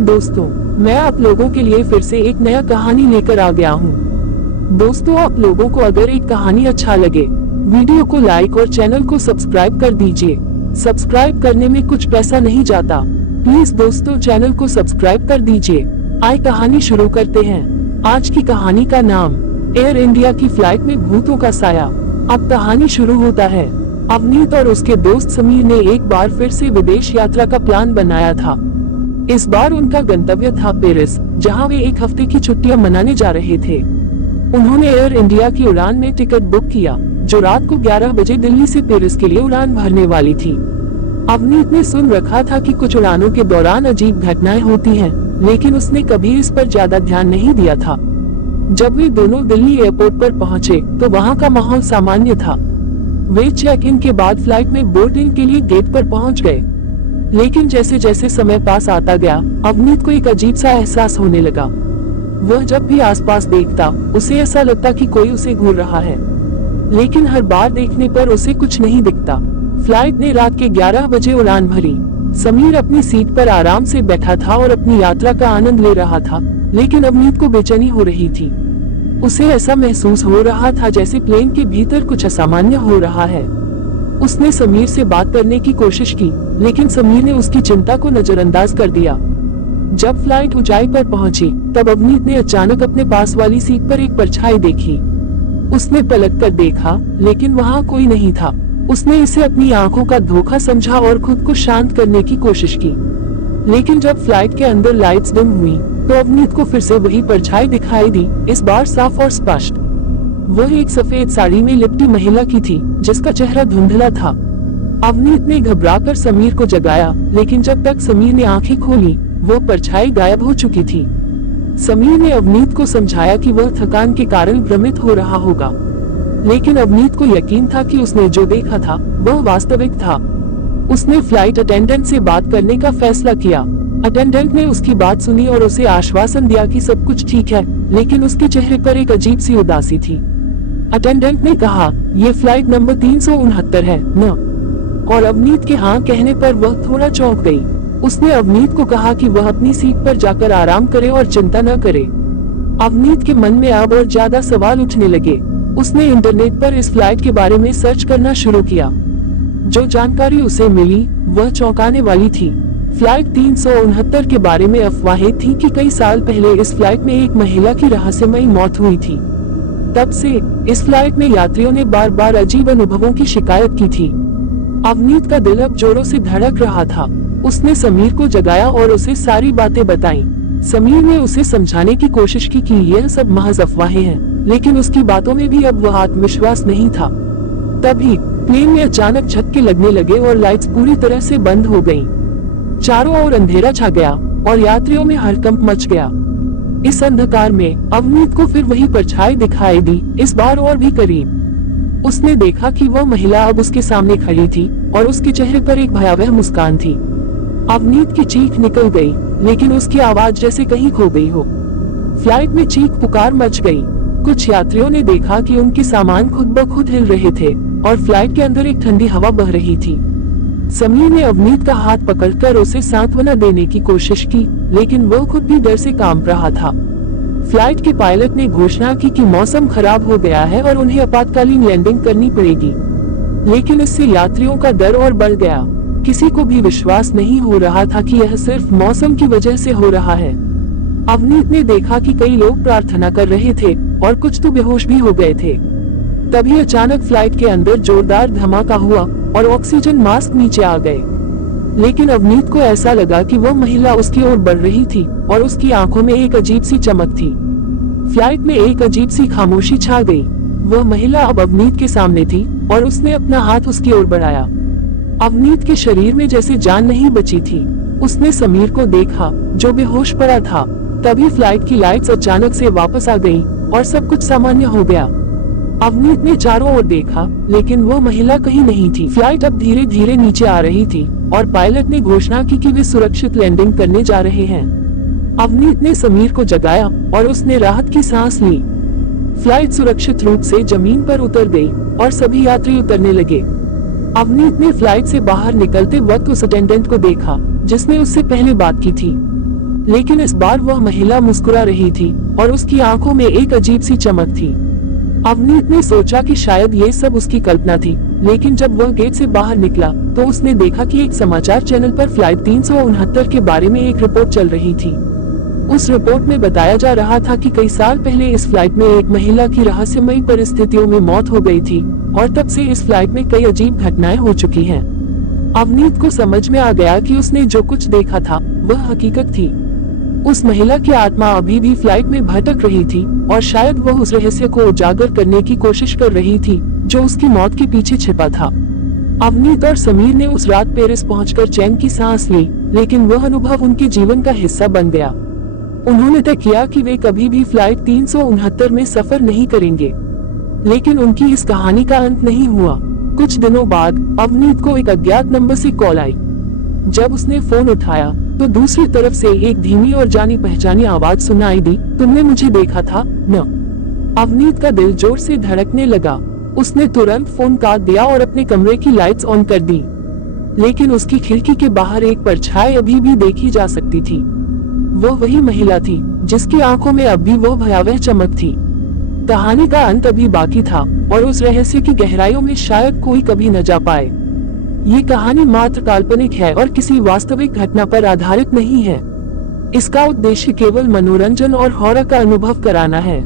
दोस्तों, मैं आप लोगों के लिए फिर से एक नया कहानी लेकर आ गया हूँ। दोस्तों, आप लोगों को अगर एक कहानी अच्छा लगे, वीडियो को लाइक और चैनल को सब्सक्राइब कर दीजिए। सब्सक्राइब करने में कुछ पैसा नहीं जाता, प्लीज दोस्तों चैनल को सब्सक्राइब कर दीजिए। आइए कहानी शुरू करते हैं। आज की कहानी का नाम एयर इंडिया की फ्लाइट में भूतों का साया। अब कहानी शुरू होता है। अवनीत और उसके दोस्त समीर ने एक बार फिर से विदेश यात्रा का प्लान बनाया था। इस बार उनका गंतव्य था पेरिस, जहां वे एक हफ्ते की छुट्टियां मनाने जा रहे थे। उन्होंने एयर इंडिया की उड़ान में टिकट बुक किया, जो रात को 11 बजे दिल्ली से पेरिस के लिए उड़ान भरने वाली थी। अवनीत ने सुन रखा था कि कुछ उड़ानों के दौरान अजीब घटनाएं होती हैं, लेकिन उसने कभी इस पर ज्यादा ध्यान नहीं दिया था। जब वे दोनों दिल्ली एयरपोर्ट पर पहुंचे, तो वहां का माहौल सामान्य था। वे चेक इन के बाद फ्लाइट में बोर्डिंग के लिए गेट पर पहुंच गए। लेकिन जैसे जैसे समय पास आता गया, अवनीत को एक अजीब सा एहसास होने लगा। वह जब भी आसपास देखता, उसे ऐसा लगता कि कोई उसे घूर रहा है, लेकिन हर बार देखने पर उसे कुछ नहीं दिखता। फ्लाइट ने रात के 11 बजे उड़ान भरी। समीर अपनी सीट पर आराम से बैठा था और अपनी यात्रा का आनंद ले रहा था, लेकिन अवनीत को बेचैनी हो रही थी। उसे ऐसा महसूस हो रहा था जैसे प्लेन के भीतर कुछ असामान्य हो रहा है। उसने समीर से बात करने की कोशिश की, लेकिन समीर ने उसकी चिंता को नजरअंदाज कर दिया। जब फ्लाइट ऊंचाई पर पहुंची, तब अवनीत ने अचानक अपने पास वाली सीट पर एक परछाई देखी। उसने पलट कर देखा, लेकिन वहां कोई नहीं था। उसने इसे अपनी आंखों का धोखा समझा और खुद को शांत करने की कोशिश की। लेकिन जब फ्लाइट के अंदर लाइट्स डिम हुई, तो अवनीत को फिर से वही परछाई दिखाई दी, इस बार साफ और स्पष्ट। वह एक सफेद साड़ी में लिपटी महिला की थी, जिसका चेहरा धुंधला था। अवनीत ने घबराकर समीर को जगाया, लेकिन जब तक समीर ने आंखें खोली, वो परछाई गायब हो चुकी थी। समीर ने अवनीत को समझाया कि वह थकान के कारण भ्रमित हो रहा होगा, लेकिन अवनीत को यकीन था कि उसने जो देखा था वह वास्तविक था। उसने फ्लाइट अटेंडेंट से बात करने का फैसला किया। अटेंडेंट ने उसकी बात सुनी और उसे आश्वासन दिया कि सब कुछ ठीक है, लेकिन उसके चेहरे पर एक अजीब सी उदासी थी। अटेंडेंट ने कहा, ये फ्लाइट नंबर 369 है न? और अवनीत के हाँ कहने पर वह थोड़ा चौंक गई। उसने अवनीत को कहा कि वह अपनी सीट पर जाकर आराम करे और चिंता न करे। अवनीत के मन में अब और ज्यादा सवाल उठने लगे। उसने इंटरनेट पर इस फ्लाइट के बारे में सर्च करना शुरू किया। जो जानकारी उसे मिली वह चौंकाने वाली थी। फ्लाइट 369 के बारे में अफवाहें थी कि कई साल पहले इस फ्लाइट में एक महिला की रहस्यमयी मौत हुई थी। तब से इस फ्लाइट में यात्रियों ने बार बार अजीब अनुभवों की शिकायत की थी। अवनीत का दिल अब जोरों से धड़क रहा था। उसने समीर को जगाया और उसे सारी बातें बताईं। समीर ने उसे समझाने की कोशिश की कि यह सब महज अफवाहें हैं, लेकिन उसकी बातों में भी अब वह आत्मविश्वास नहीं था। तभी प्लेन में अचानक झटके लगने लगे और लाइट्स पूरी तरह से बंद हो गईं। चारों ओर अंधेरा छा गया और यात्रियों में हड़कंप मच गया। इस अंधकार में अवनीत को फिर वही परछाई दिखाई दी, इस बार और भी करीब। उसने देखा कि वह महिला अब उसके सामने खड़ी थी और उसके चेहरे पर एक भयावह मुस्कान थी। अवनीत की चीख निकल गई, लेकिन उसकी आवाज जैसे कहीं खो गई हो। फ्लाइट में चीख पुकार मच गई। कुछ यात्रियों ने देखा कि उनके सामान खुद ब खुद हिल रहे थे और फ्लाइट के अंदर एक ठंडी हवा बह रही थी। समीर ने अवनीत का हाथ पकड़कर उसे सांत्वना देने की कोशिश की, लेकिन वह खुद भी डर से कांप रहा था। फ्लाइट के पायलट ने घोषणा की कि मौसम खराब हो गया है और उन्हें आपातकालीन लैंडिंग करनी पड़ेगी, लेकिन इससे यात्रियों का डर और बढ़ गया। किसी को भी विश्वास नहीं हो रहा था कि यह सिर्फ मौसम की वजह से हो रहा है। अवनीत ने देखा कि कई लोग प्रार्थना कर रहे थे और कुछ तो बेहोश भी हो गए थे। तभी अचानक फ्लाइट के अंदर जोरदार धमाका हुआ और ऑक्सीजन मास्क नीचे आ गए। लेकिन अवनीत को ऐसा लगा कि वह महिला उसकी ओर बढ़ रही थी और उसकी आंखों में एक अजीब सी चमक थी। फ्लाइट में एक अजीब सी खामोशी छा गई। वह महिला अब अवनीत के सामने थी और उसने अपना हाथ उसकी ओर बढ़ाया। अवनीत के शरीर में जैसे जान नहीं बची थी। उसने समीर को देखा, जो बेहोश पड़ा था। तभी फ्लाइट की लाइट्स अचानक से वापस आ गईं और सब कुछ सामान्य हो गया। अवनीत ने चारों ओर देखा, लेकिन वो महिला कहीं नहीं थी। फ्लाइट अब धीरे धीरे नीचे आ रही थी और पायलट ने घोषणा की कि वे सुरक्षित लैंडिंग करने जा रहे हैं। अवनीत ने समीर को जगाया और उसने राहत की सांस ली। फ्लाइट सुरक्षित रूप से जमीन पर उतर गई और सभी यात्री उतरने लगे। अवनीत ने फ्लाइट से बाहर निकलते वक्त उस अटेंडेंट को देखा जिसने उससे पहले बात की थी, लेकिन इस बार वह महिला मुस्कुरा रही थी और उसकी आंखों में एक अजीब सी चमक थी। अवनीत ने सोचा कि शायद ये सब उसकी कल्पना थी, लेकिन जब वह गेट से बाहर निकला तो उसने देखा कि एक समाचार चैनल पर फ्लाइट 369 के बारे में एक रिपोर्ट चल रही थी। उस रिपोर्ट में बताया जा रहा था कि कई साल पहले इस फ्लाइट में एक महिला की रहस्यमयी परिस्थितियों में मौत हो गई थी और तब से इस फ्लाइट में कई अजीब घटनाएं हो चुकी हैं। अवनीत को समझ में आ गया कि उसने जो कुछ देखा था वह हकीकत थी। उस महिला की आत्मा अभी भी फ्लाइट में भटक रही थी और शायद वह उस रहस्य को उजागर करने की कोशिश कर रही थी जो उसकी मौत के पीछे छिपा था। अवनीत और समीर ने उस रात पेरिस पहुंचकर चैन की सांस ली, लेकिन वह अनुभव उनके जीवन का हिस्सा बन गया। उन्होंने तय किया कि वे कभी भी फ्लाइट 369 में सफर नहीं करेंगे। लेकिन उनकी इस कहानी का अंत नहीं हुआ। कुछ दिनों बाद अवनीत को एक अज्ञात नंबर से कॉल आई। जब उसने फोन उठाया तो दूसरी तरफ से एक धीमी और जानी पहचानी आवाज सुनाई दी, तुमने मुझे देखा था न? अवनीत का दिल जोर से धड़कने लगा। उसने तुरंत फोन काट दिया और अपने कमरे की लाइट्स ऑन कर दी। लेकिन उसकी खिड़की के बाहर एक परछाई अभी भी देखी जा सकती थी। वो वही महिला थी जिसकी आंखों में अब भी वो भयावह चमक थी। कहानी का अंत अभी बाकी था और उस रहस्य की गहराइयों में शायद कोई कभी न जा पाए। ये कहानी मात्र काल्पनिक है और किसी वास्तविक घटना पर आधारित नहीं है। इसका उद्देश्य केवल मनोरंजन और हॉरर का अनुभव कराना है।